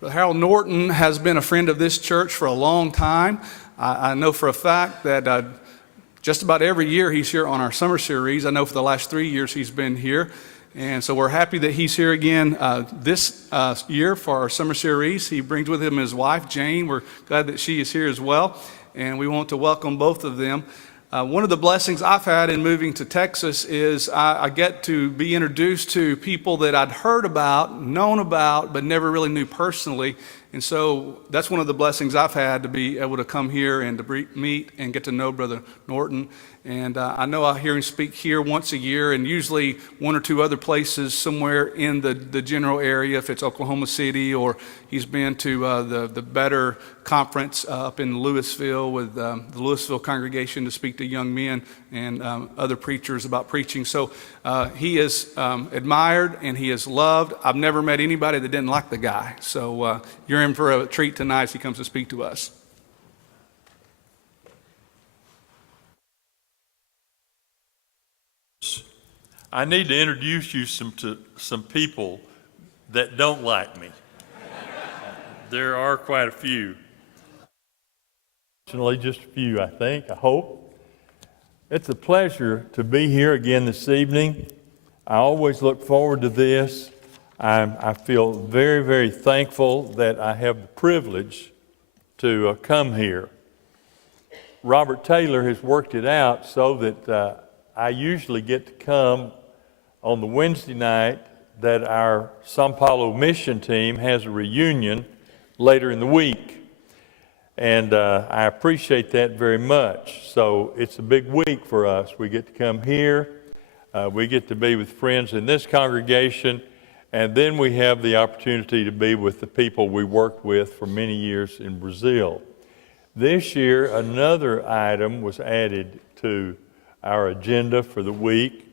Brother Harold Norton has been a friend of this church for a long time. I know for a fact that just about every year he's here on our summer series. I know for the last 3 years he's been here. And so we're happy that he's here again this year for our summer series. He brings with him his wife, Jane. We're glad that she is here as well. And we want to welcome both of them. One of the blessings I've had in moving to Texas is I get to be introduced to people that I'd heard about, known about, but never really knew personally. And so that's one of the blessings I've had, to be able to come here and to meet and get to know Brother Norton. And I know I hear him speak here once a year, and usually one or two other places somewhere in the general area, if it's Oklahoma City, or he's been to the Better Conference up in Louisville with the Louisville congregation to speak to young men and other preachers about preaching. So he is admired and he is loved. I've never met anybody that didn't like the guy. So you're in for a treat tonight as he comes to speak to us. I need to introduce you to some people that don't like me. There are quite a few. Fortunately, just a few, I think, I hope. It's a pleasure to be here again this evening. I always look forward to this. I feel very, very thankful that I have the privilege to come here. Robert Taylor has worked it out so that I usually get to come on the Wednesday night that our Sao Paulo mission team has a reunion later in the week. And I appreciate that very much. So it's a big week for us. We get to come here. We get to be with friends in this congregation. And then we have the opportunity to be with the people we worked with for many years in Brazil. This year, another item was added to our agenda for the week.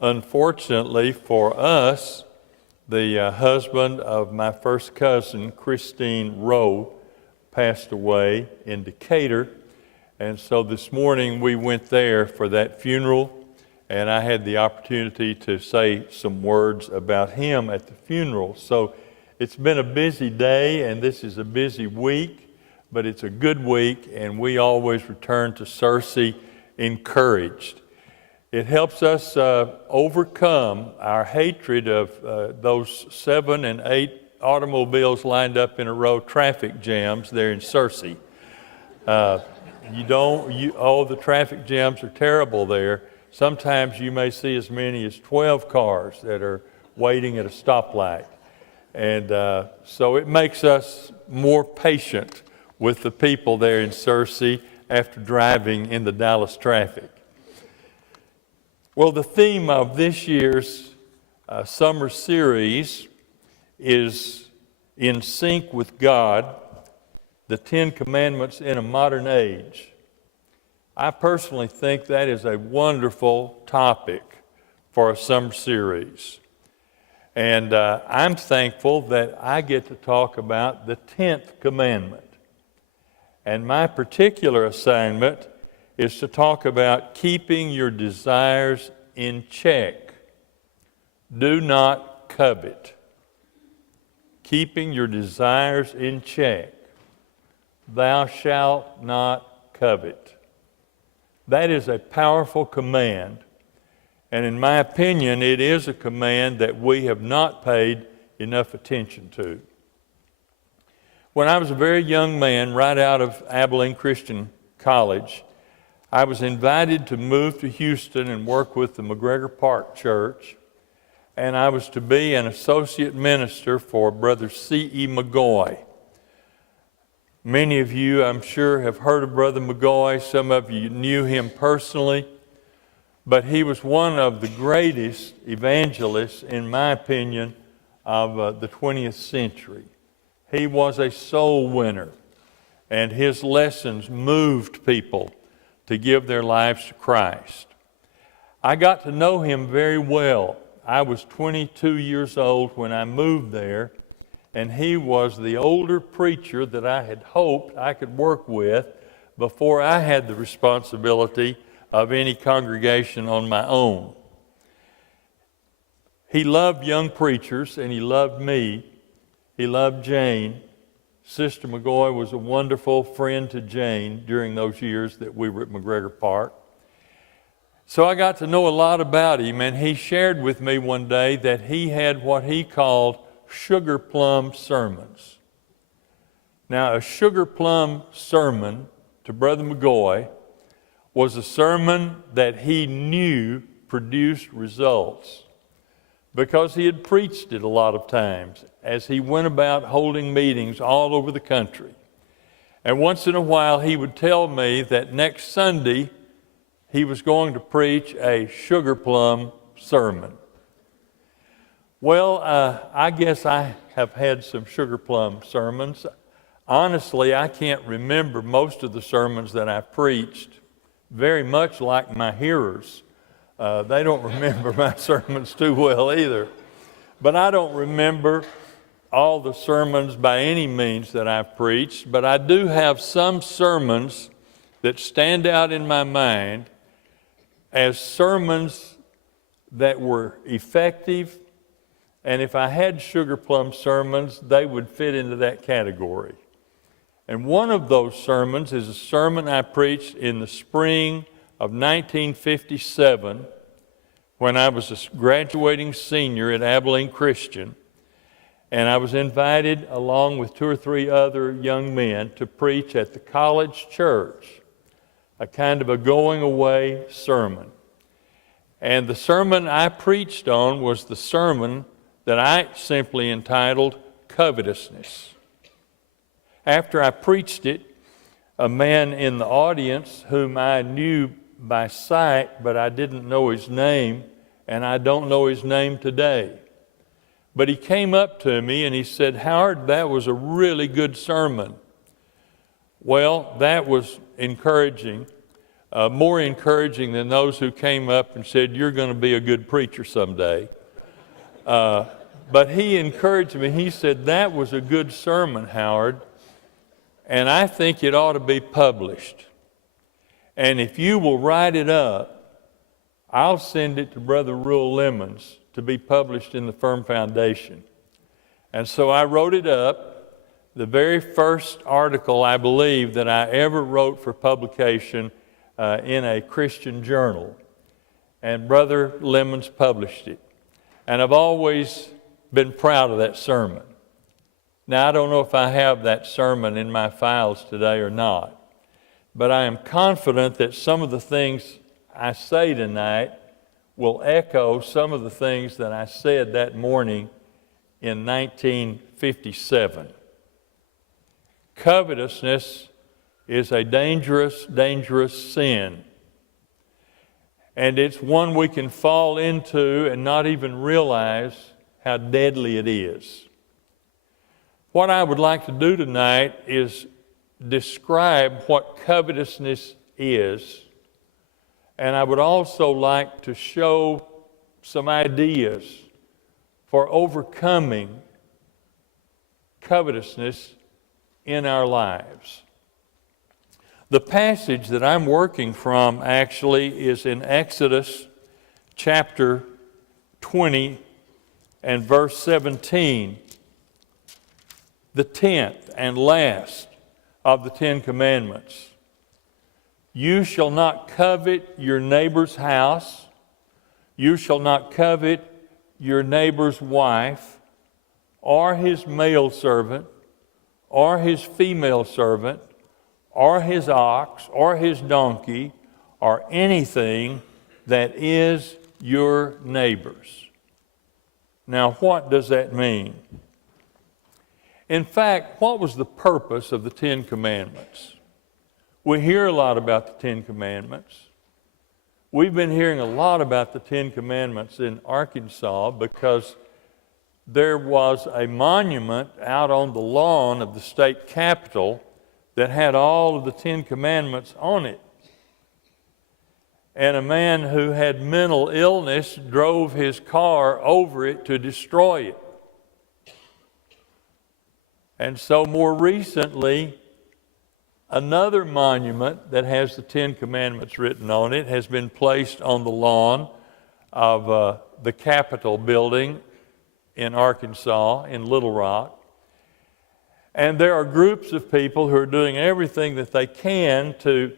Unfortunately for us, the husband of my first cousin, Christine Rowe, passed away in Decatur. And so this morning we went there for that funeral, and I had the opportunity to say some words about him at the funeral. So it's been a busy day, and this is a busy week, but it's a good week, and we always return to Searcy encouraged. It helps us overcome our hatred of those 7 and 8 automobiles lined up in a row traffic jams there in Searcy. The traffic jams are terrible there. Sometimes you may see as many as 12 cars that are waiting at a stoplight. And so it makes us more patient with the people there in Searcy after driving in the Dallas traffic. Well, the theme of this year's summer series is In Sync with God, the 10 Commandments in a Modern Age. I personally think that is a wonderful topic for a summer series. And I'm thankful that I get to talk about the 10th commandment. And my particular assignment is to talk about keeping your desires in check. Do not covet. Keeping your desires in check. Thou shalt not covet. That is a powerful command. And in my opinion, it is a command that we have not paid enough attention to. When I was a very young man, right out of Abilene Christian College, I was invited to move to Houston and work with the McGregor Park Church, and I was to be an associate minister for Brother C.E. McGoy. Many of you, I'm sure, have heard of Brother McGoy. Some of you knew him personally, but he was one of the greatest evangelists, in my opinion, of the 20th century. He was a soul winner, and his lessons moved people to give their lives to Christ. I got to know him very well. I was 22 years old when I moved there, and he was the older preacher that I had hoped I could work with before I had the responsibility of any congregation on my own. He loved young preachers, and he loved me, He loved Jane. Sister McGoy was a wonderful friend to Jane during those years that we were at McGregor Park. So I got to know a lot about him, and he shared with me one day that he had what he called sugar plum sermons. Now, a sugar plum sermon to Brother McGoy was a sermon that he knew produced results because he had preached it a lot of times as he went about holding meetings all over the country. And once in a while, he would tell me that next Sunday, he was going to preach a sugar plum sermon. Well, I guess I have had some sugar plum sermons. Honestly, I can't remember most of the sermons that I've preached, very much like my hearers. They don't remember my sermons too well either. But I don't remember all the sermons by any means that I've preached, but I do have some sermons that stand out in my mind as sermons that were effective, and if I had sugar plum sermons, they would fit into that category. And one of those sermons is a sermon I preached in the spring of 1957 when I was a graduating senior at Abilene Christian, and I was invited along with 2 or 3 other young men to preach at the college church, a kind of a going away sermon. And the sermon I preached on was the sermon that I simply entitled Covetousness. After I preached it, a man in the audience whom I knew by sight, but I didn't know his name, and I don't know his name today. But he came up to me and he said, "Howard, that was a really good sermon." Well, that was encouraging, more encouraging than those who came up and said, "You're going to be a good preacher someday." But he encouraged me. He said, "That was a good sermon, Howard, and I think it ought to be published. And if you will write it up, I'll send it to Brother Reuel Lemons to be published in the Firm Foundation." And so I wrote it up, the very first article, I believe, that I ever wrote for publication in a Christian journal. And Brother Lemons published it. And I've always been proud of that sermon. Now, I don't know if I have that sermon in my files today or not, but I am confident that some of the things I say tonight will echo some of the things that I said that morning in 1957. Covetousness is a dangerous, dangerous sin. And it's one we can fall into and not even realize how deadly it is. What I would like to do tonight is describe what covetousness is, and I would also like to show some ideas for overcoming covetousness in our lives. The passage that I'm working from actually is in Exodus chapter 20 and verse 17, the 10th and last of the 10 Commandments. "You shall not covet your neighbor's house. You shall not covet your neighbor's wife, or his male servant, or his female servant, or his ox, or his donkey, or anything that is your neighbor's." Now, what does that mean? In fact, what was the purpose of the 10 Commandments? We hear a lot about the 10 Commandments. We've been hearing a lot about the 10 Commandments in Arkansas because there was a monument out on the lawn of the state capitol that had all of the 10 Commandments on it. And a man who had mental illness drove his car over it to destroy it. And so more recently, another monument that has the 10 Commandments written on it has been placed on the lawn of the Capitol building in Arkansas, in Little Rock. And there are groups of people who are doing everything that they can to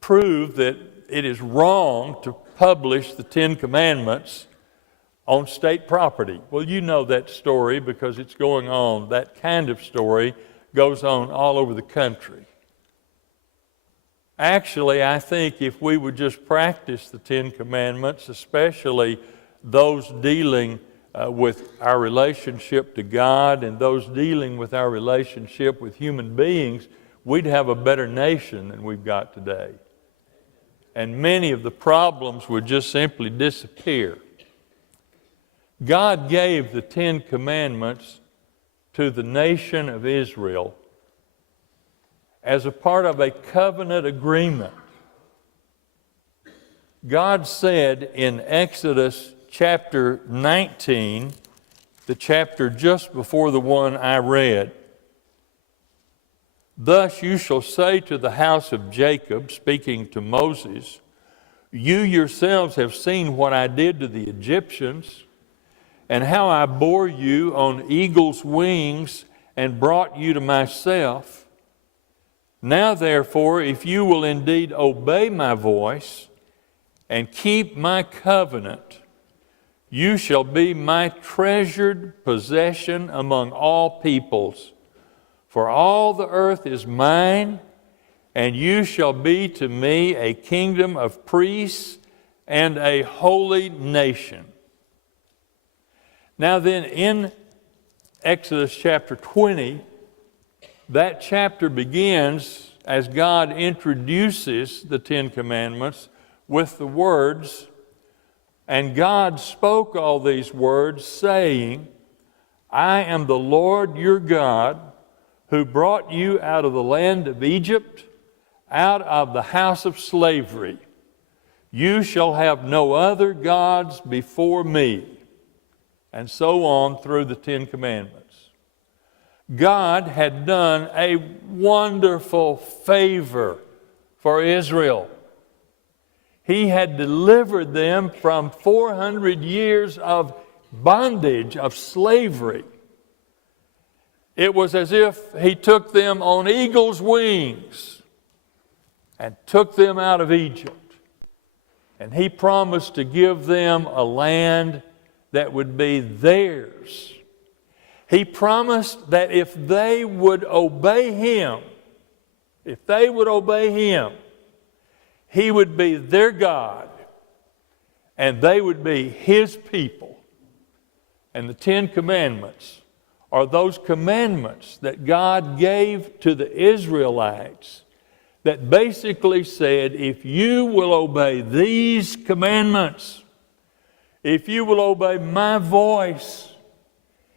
prove that it is wrong to publish the Ten Commandments on state property. Well, you know that story because it's going on. That kind of story goes on all over the country. Actually, I think if we would just practice the Ten Commandments, especially those dealing with our relationship to God and those dealing with our relationship with human beings, we'd have a better nation than we've got today. And many of the problems would just simply disappear. God gave the Ten Commandments to the nation of Israel as a part of a covenant agreement. God said in Exodus chapter 19, the chapter just before the one I read, "Thus you shall say to the house of Jacob," speaking to Moses, "You yourselves have seen what I did to the Egyptians, and how I bore you on eagle's wings and brought you to myself. Now therefore, if you will indeed obey my voice and keep my covenant, you shall be my treasured possession among all peoples. For all the earth is mine, and you shall be to me a kingdom of priests and a holy nation." Now then, in Exodus chapter 20, that chapter begins as God introduces the Ten Commandments with the words, "And God spoke all these words, saying, I am the Lord your God, who brought you out of the land of Egypt, out of the house of slavery. You shall have no other gods before me." And so on through the Ten Commandments. God had done a wonderful favor for Israel. He had delivered them from 400 years of bondage, of slavery. It was as if He took them on eagle's wings and took them out of Egypt. And He promised to give them a land that would be theirs. He promised that if they would obey Him, He would be their God, and they would be His people. And the Ten Commandments are those commandments that God gave to the Israelites that basically said, if you will obey these commandments, if you will obey my voice,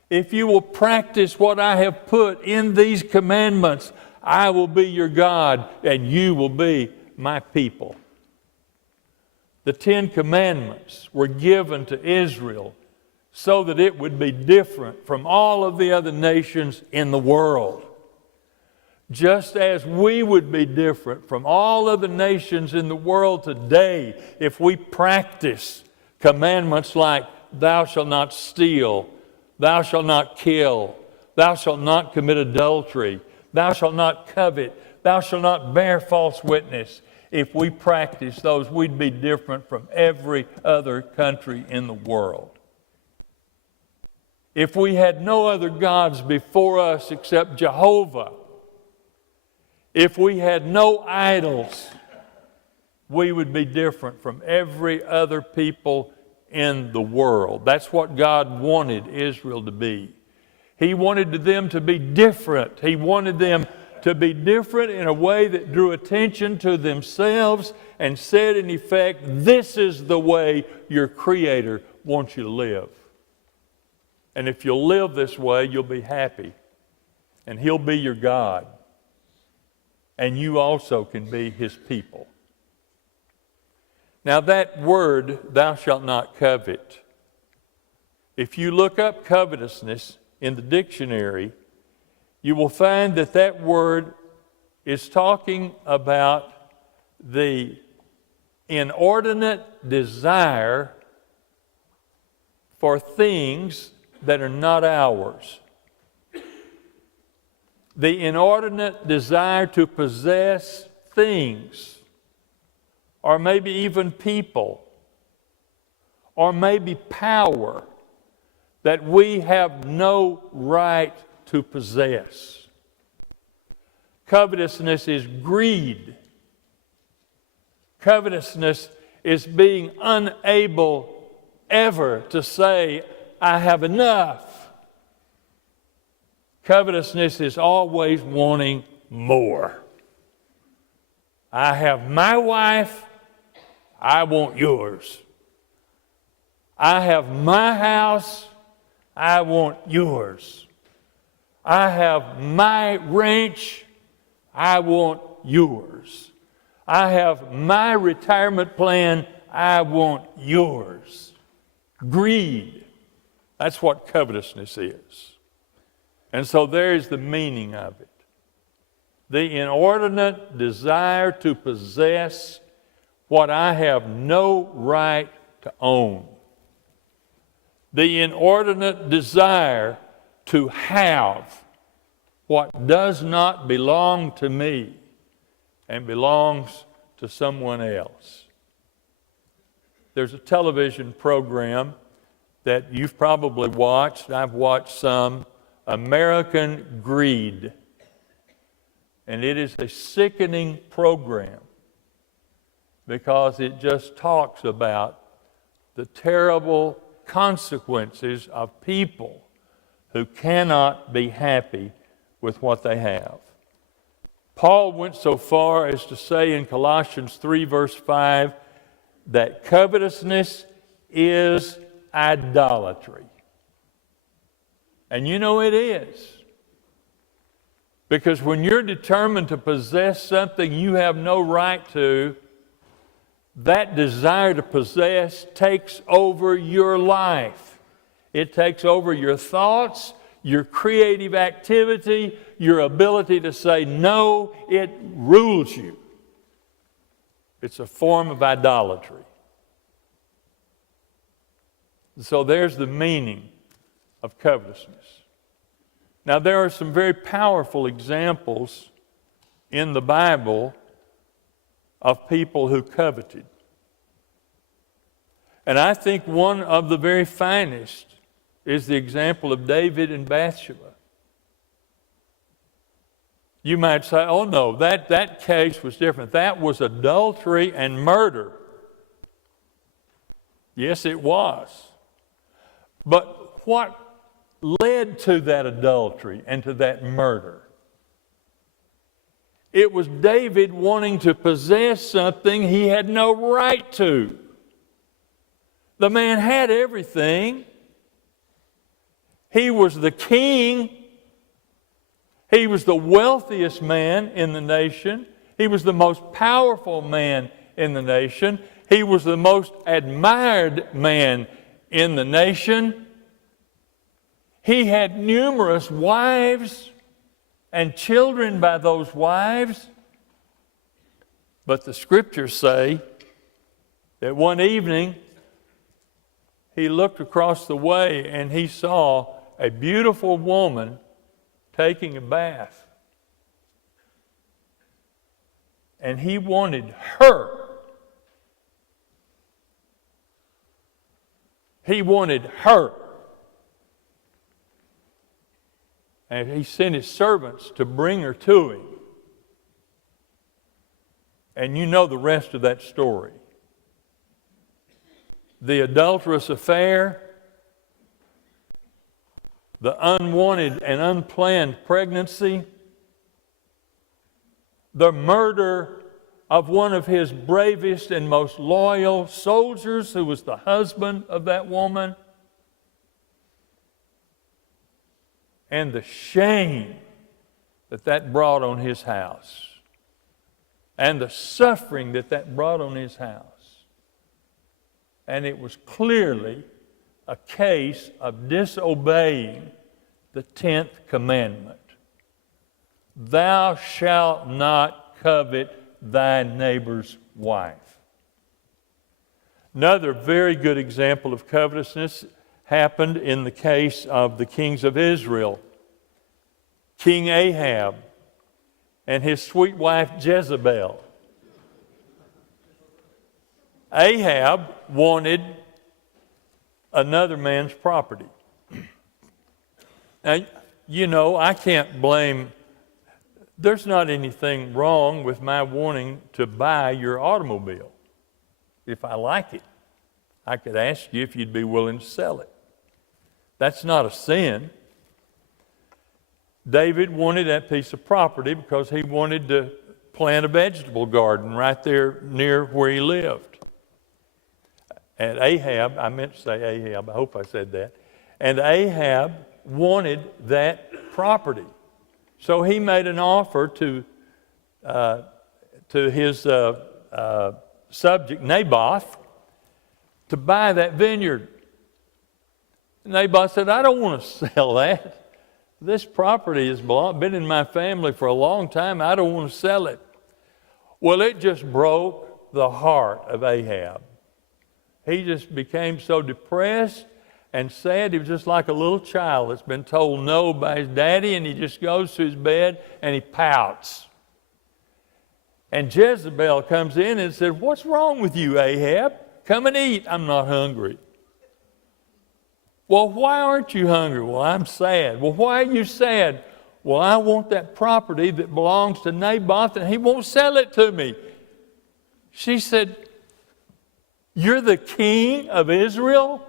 if you will practice what I have put in these commandments, I will be your God and you will be my people. The Ten Commandments were given to Israel so that it would be different from all of the other nations in the world. Just as we would be different from all other nations in the world today if we practice commandments like, thou shalt not steal, thou shalt not kill, thou shalt not commit adultery, thou shalt not covet, thou shalt not bear false witness. If we practice those, we'd be different from every other country in the world. If we had no other gods before us except Jehovah, if we had no idols, we would be different from every other people in the world. That's what God wanted Israel to be. He wanted them to be different. He wanted them to be different in a way that drew attention to themselves and said, in effect, this is the way your Creator wants you to live. And if you'll live this way, you'll be happy. And He'll be your God. And you also can be His people. Now that word, thou shalt not covet, if you look up covetousness in the dictionary, you will find that that word is talking about the inordinate desire for things that are not ours. the inordinate desire to possess things, or maybe even people, or maybe power that we have no right to possess. Covetousness is greed. Covetousness is being unable ever to say, I have enough. Covetousness is always wanting more. I have my wife, I want yours. I have my house, I want yours. I have my ranch, I want yours. I have my retirement plan, I want yours. Greed. That's what covetousness is. And so there's the meaning of it. The inordinate desire to possess what I have no right to own. The inordinate desire to have what does not belong to me and belongs to someone else. There's a television program that you've probably watched. I've watched some, American Greed. And it is a sickening program because it just talks about the terrible consequences of people who cannot be happy with what they have. Paul went so far as to say in Colossians 3 verse 5 that covetousness is idolatry. And you know it is. Because when you're determined to possess something you have no right to, that desire to possess takes over your life. It takes over your thoughts, your creative activity, your ability to say no. It rules you. It's a form of idolatry. So there's the meaning of covetousness. Now, there are some very powerful examples in the Bible of people who coveted. And I think one of the very finest is the example of David and Bathsheba. You might say, oh no, that case was different. That was adultery and murder. Yes, it was. But what led to that adultery and to that murder? It was David wanting to possess something he had no right to. The man had everything. He was the king. He was the wealthiest man in the nation. He was the most powerful man in the nation. He was the most admired man in the nation. He had numerous wives and children by those wives. But the scriptures say that one evening he looked across the way and he saw a beautiful woman taking a bath. And he wanted her. He wanted her. And he sent his servants to bring her to him. And you know the rest of that story. The adulterous affair, the unwanted and unplanned pregnancy, the murder of one of his bravest and most loyal soldiers who was the husband of that woman, and the shame that brought on his house, and the suffering that brought on his house. And it was clearly a case of disobeying the 10th commandment. Thou shalt not covet thy neighbor's wife. Another very good example of covetousness happened in the case of the kings of Israel. King Ahab and his sweet wife Jezebel. Ahab wanted another man's property. Now, you know, I can't blame, there's not anything wrong with my wanting to buy your automobile. If I like it, I could ask you if you'd be willing to sell it. That's not a sin. David wanted that piece of property because he wanted to plant a vegetable garden right there near where he lived. And Ahab, I meant to say Ahab, I hope I said that. And Ahab wanted that property. So he made an offer to his subject, Naboth, to buy that vineyard. Naboth said, I don't want to sell that. This property has been in my family for a long time. I don't want to sell it. Well, it just broke the heart of Ahab. He just became so depressed and sad. He was just like a little child that's been told no by his daddy, and he just goes to his bed and he pouts. And Jezebel comes in and said, what's wrong with you, Ahab? Come and eat. I'm not hungry. Well, why aren't you hungry? Well, I'm sad. Well, why are you sad? Well, I want that property that belongs to Naboth, and he won't sell it to me. She said, you're the king of Israel,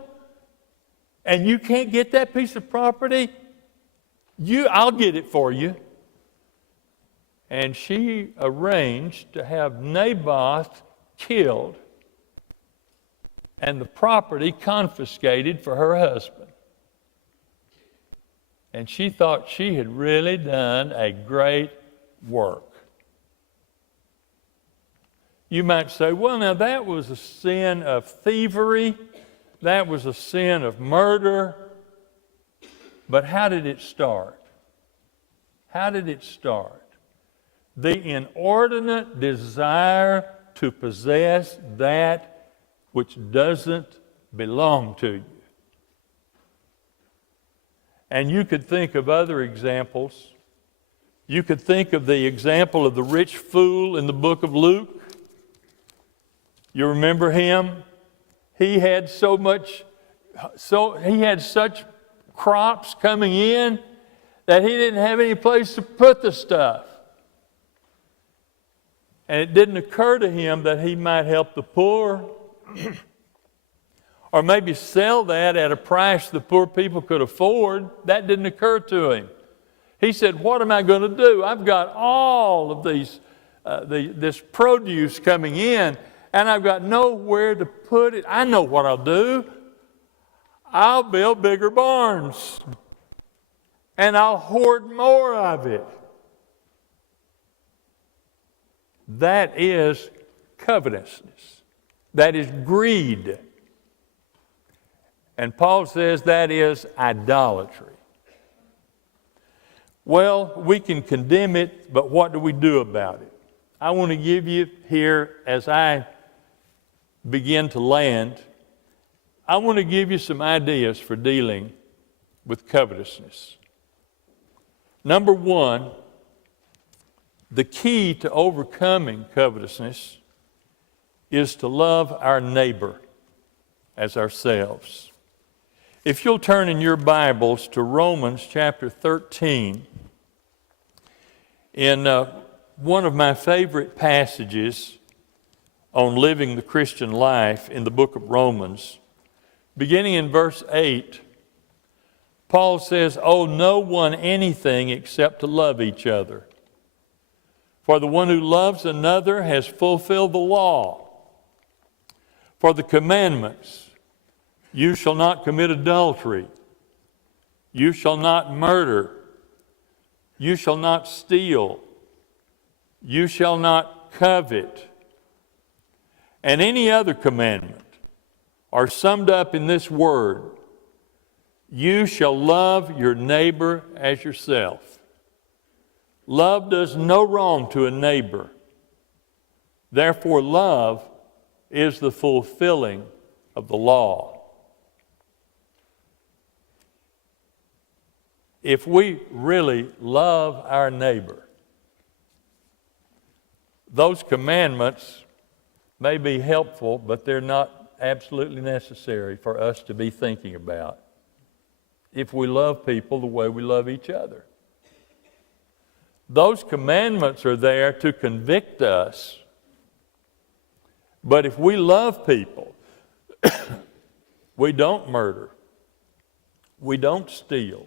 and you can't get that piece of property? I'll get it for you. And she arranged to have Naboth killed and the property confiscated for her husband. And she thought she had really done a great work. You might say, well, now that was a sin of thievery. That was a sin of murder. But how did it start? How did it start? The inordinate desire to possess that which doesn't belong to you. And you could think of other examples. You could think of the example of the rich fool in the book of Luke. You remember him? He had such crops coming in that he didn't have any place to put the stuff. And it didn't occur to him that he might help the poor or maybe sell that at a price the poor people could afford. That didn't occur to him. He said, what am I going to do? I've got all of this produce coming in, and I've got nowhere to put it. I know what I'll do. I'll build bigger barns, and I'll hoard more of it. That is covetousness. That is greed. And Paul says that is idolatry. Well, we can condemn it, but what do we do about it? I want to give you here, as I begin to land, I want to give you some ideas for dealing with covetousness. Number one, the key to overcoming covetousness is to love our neighbor as ourselves. If you'll turn in your Bibles to Romans chapter 13, in one of my favorite passages on living the Christian life in the book of Romans, beginning in verse 8, Paul says, owe no one anything except to love each other. For the one who loves another has fulfilled the law. For the commandments, you shall not commit adultery, you shall not murder, you shall not steal, you shall not covet, and any other commandment are summed up in this word: you shall love your neighbor as yourself. Love does no wrong to a neighbor. Therefore, love is the fulfilling of the law. if we really love our neighbor, those commandments may be helpful, but they're not absolutely necessary for us to be thinking about if we love people the way we love each other. Those commandments are there to convict us, but if we love people, we don't murder, we don't steal,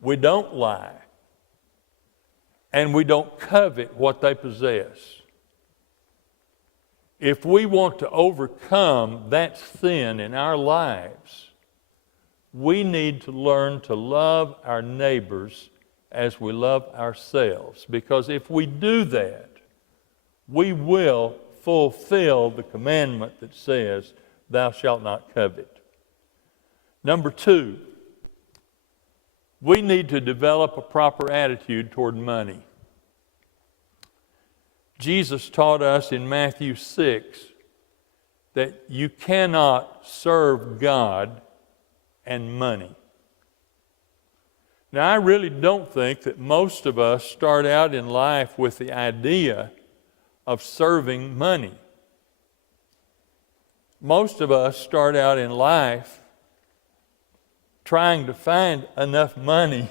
we don't lie, and we don't covet what they possess. If we want to overcome that sin in our lives, we need to learn to love our neighbors as we love ourselves. Because if we do that, we will fulfill the commandment that says, "Thou shalt not covet." Number 2, we need to develop a proper attitude toward money. Jesus taught us in Matthew 6 that you cannot serve God and money. Now, I really don't think that most of us start out in life with the idea of serving money. Most of us start out in life trying to find enough money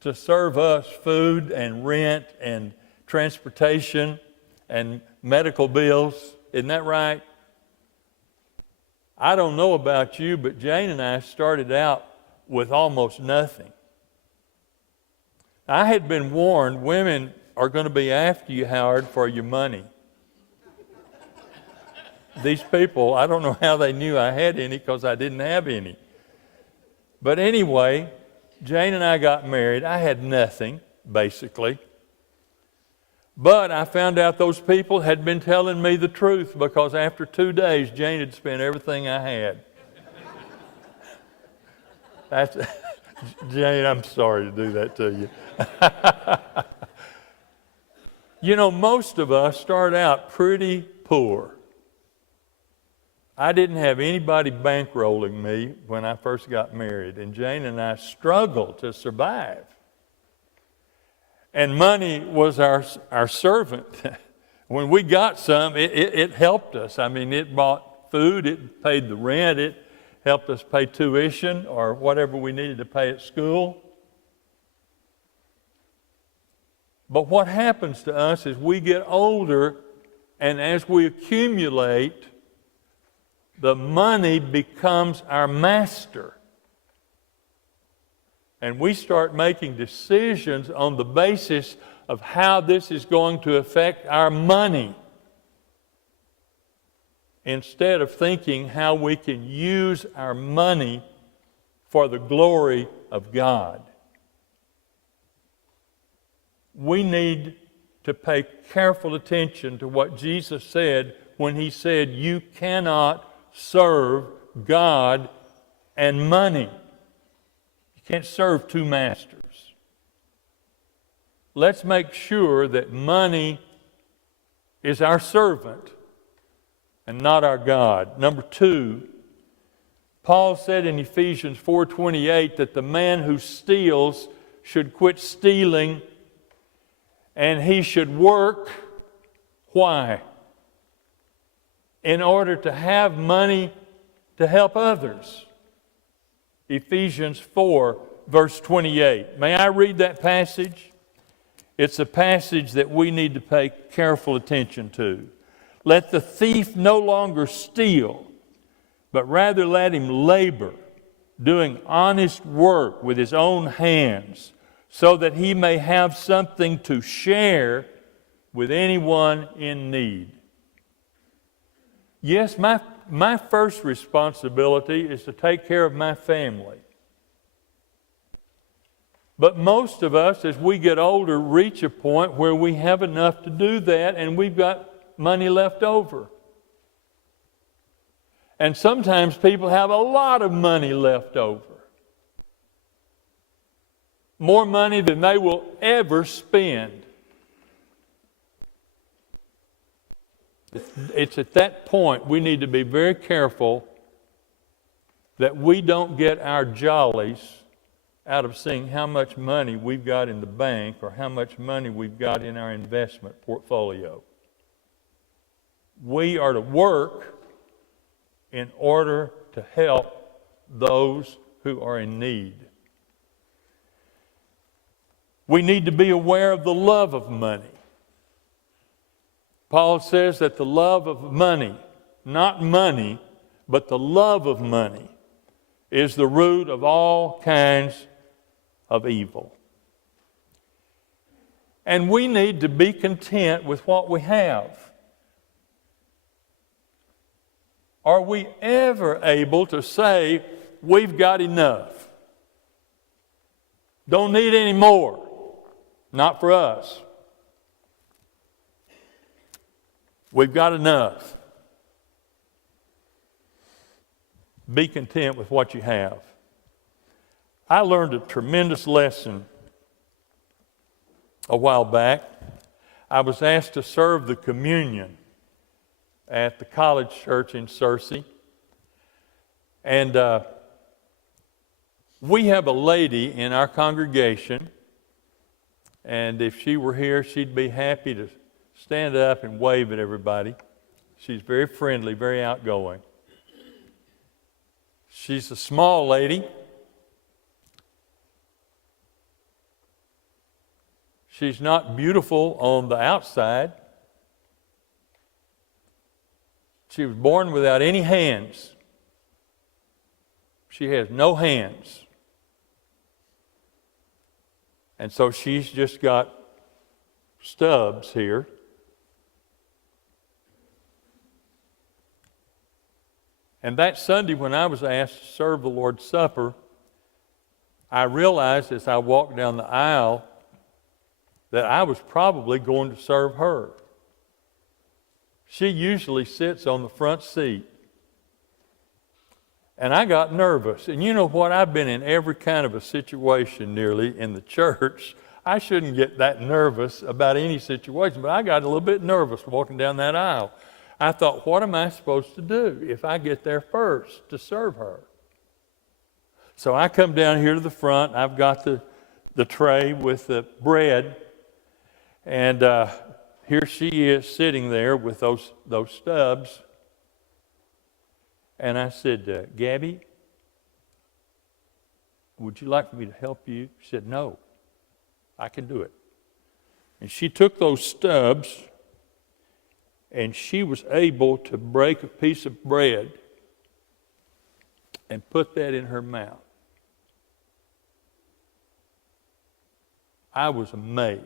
to serve us food and rent and transportation and medical bills. Isn't that right? I don't know about you, but Jane and I started out with almost nothing. I had been warned women are going to be after you, Howard, for your money. These people, I don't know how they knew I had any because I didn't have any. But anyway, Jane and I got married. I had nothing, basically. But I found out those people had been telling me the truth, because after 2 days, Jane had spent everything I had. Jane, I'm sorry to do that to you. You know, most of us start out pretty poor. I didn't have anybody bankrolling me when I first got married, and Jane and I struggled to survive. And money was our servant. When we got some, it helped us. I mean, it bought food, it paid the rent, it helped us pay tuition or whatever we needed to pay at school. But what happens to us is we get older, and as we accumulate, the money becomes our master. And we start making decisions on the basis of how this is going to affect our money, instead of thinking how we can use our money for the glory of God. We need to pay careful attention to what Jesus said when he said, "You cannot serve God and money." You can't serve two masters. Let's make sure that money is our servant and not our God. Number 2, Paul said in Ephesians 4:28 that the man who steals should quit stealing, and he should work. Why? In order to have money to help others. Ephesians 4, verse 28. May I read that passage? It's a passage that we need to pay careful attention to. "Let the thief no longer steal, but rather let him labor, doing honest work with his own hands, so that he may have something to share with anyone in need." Yes, my first responsibility is to take care of my family. But most of us, as we get older, reach a point where we have enough to do that, and we've got money left over. And sometimes people have a lot of money left over. More money than they will ever spend. It's at that point we need to be very careful that we don't get our jollies out of seeing how much money we've got in the bank or how much money we've got in our investment portfolio. We are to work in order to help those who are in need. We need to be aware of the love of money. Paul says that the love of money, not money, but the love of money, is the root of all kinds of evil. And we need to be content with what we have. Are we ever able to say, we've got enough? Don't need any more. Not for us. We've got enough. Be content with what you have. I learned a tremendous lesson a while back. I was asked to serve the communion at the college church in Searcy. And we have a lady in our congregation, and if she were here, she'd be happy to stand up and wave at everybody. She's very friendly, very outgoing. She's a small lady. She's not beautiful on the outside. She was born without any hands. She has no hands. And so she's just got stubs here. And that Sunday when I was asked to serve the Lord's Supper, I realized as I walked down the aisle that I was probably going to serve her. She usually sits on the front seat. And I got nervous. And you know what? I've been in every kind of a situation nearly in the church. I shouldn't get that nervous about any situation, but I got a little bit nervous walking down that aisle. I thought, what am I supposed to do if I get there first to serve her? So I come down here to the front. I've got the tray with the bread. And here she is sitting there with those stubs. And I said, Gabby, would you like me to help you? She said, no, I can do it. And she took those stubs and she was able to break a piece of bread and put that in her mouth. I was amazed.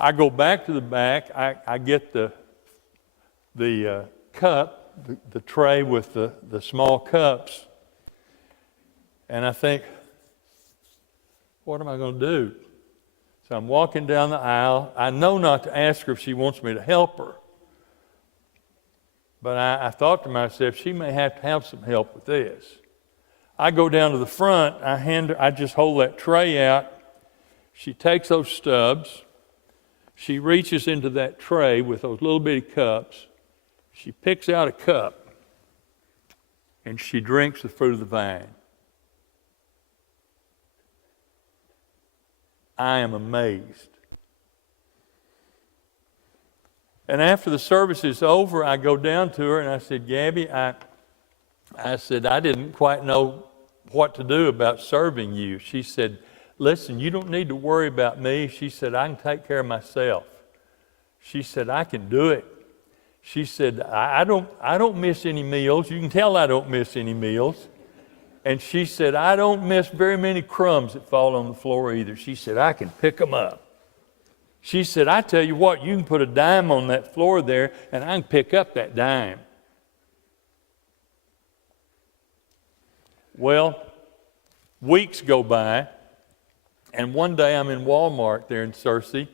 I go back to the back. I get the cup, the tray with the small cups, and I think, what am I going to do? So I'm walking down the aisle. I know not to ask her if she wants me to help her, but I thought to myself, she may have to have some help with this. I go down to the front. I just hold that tray out. She takes those stubs. She reaches into that tray with those little bitty cups. She picks out a cup and she drinks the fruit of the vine. I am amazed. And after the service is over, I go down to her and I said, Gabby, I said, I didn't quite know what to do about serving you. She said, listen, you don't need to worry about me. She said, I can take care of myself. She said, I can do it. She said, I don't miss any meals. You can tell I don't miss any meals. And she said, I don't miss very many crumbs that fall on the floor either. She said, I can pick them up. She said, I tell you what, you can put a dime on that floor there and I can pick up that dime. Well, weeks go by, and one day I'm in Walmart there in Searcy,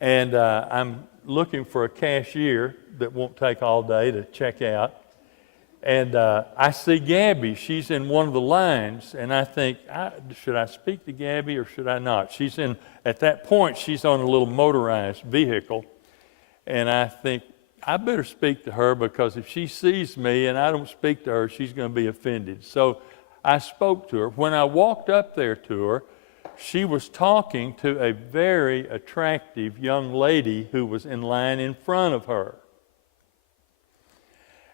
and I'm looking for a cashier that won't take all day to check out. And I see Gabby. She's in one of the lines, and I think, should I speak to Gabby or should I not? At that point, she's on a little motorized vehicle, and I think, I better speak to her because if she sees me and I don't speak to her, she's going to be offended. So I spoke to her. When I walked up there to her, she was talking to a very attractive young lady who was in line in front of her.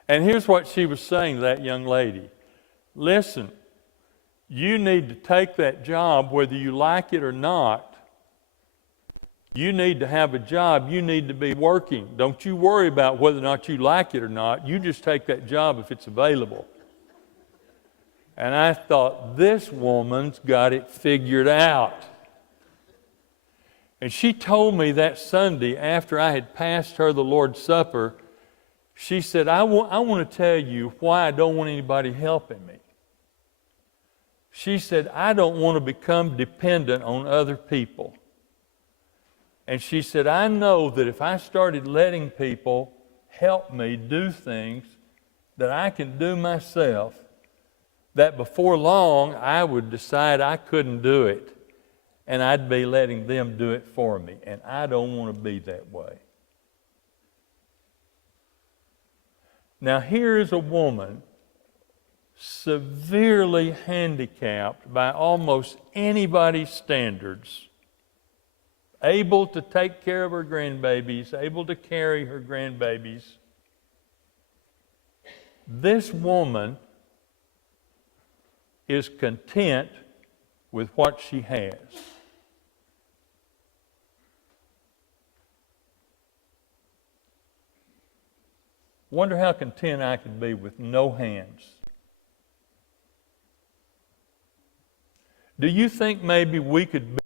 And here's what she was saying to that young lady. Listen, you need to take that job whether you like it or not. You need to have a job. You need to be working. Don't you worry about whether or not you like it or not. You just take that job if it's available. And I thought, this woman's got it figured out. And she told me that Sunday after I had passed her the Lord's Supper, she said, I want to tell you why I don't want anybody helping me. She said, I don't want to become dependent on other people. And she said, I know that if I started letting people help me do things that I can do myself, that before long I would decide I couldn't do it, and I'd be letting them do it for me. And I don't want to be that way. Now here is a woman severely handicapped by almost anybody's standards, able to take care of her grandbabies, able to carry her grandbabies. This woman is content with what she has. Wonder how content I could be with no hands. Do you think maybe we could be